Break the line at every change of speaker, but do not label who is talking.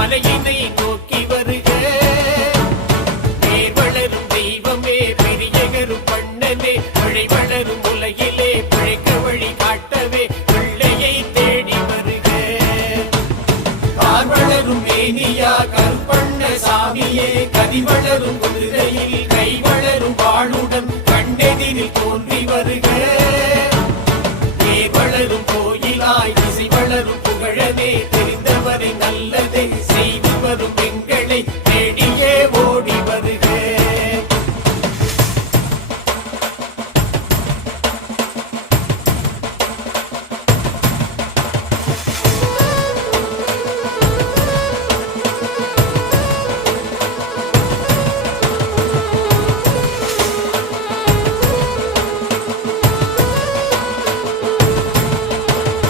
மலையினை நோக்கி வருக. வளரும் தெய்வமே பெரியகரும் பண்ணனே. மழை வளரும் உலகிலே பிழைக்க வழி காட்டவே பிள்ளையை தேடி வருக. பார்வளரும் மேனியா கருப்பண்ண சாமியே. கதி வளரும் குதிரையில் கை வளரும் வாழுடன் கண்டெதிரில் தோன்றி வருக. செய்பவரை நல்லதை. செய்வோம்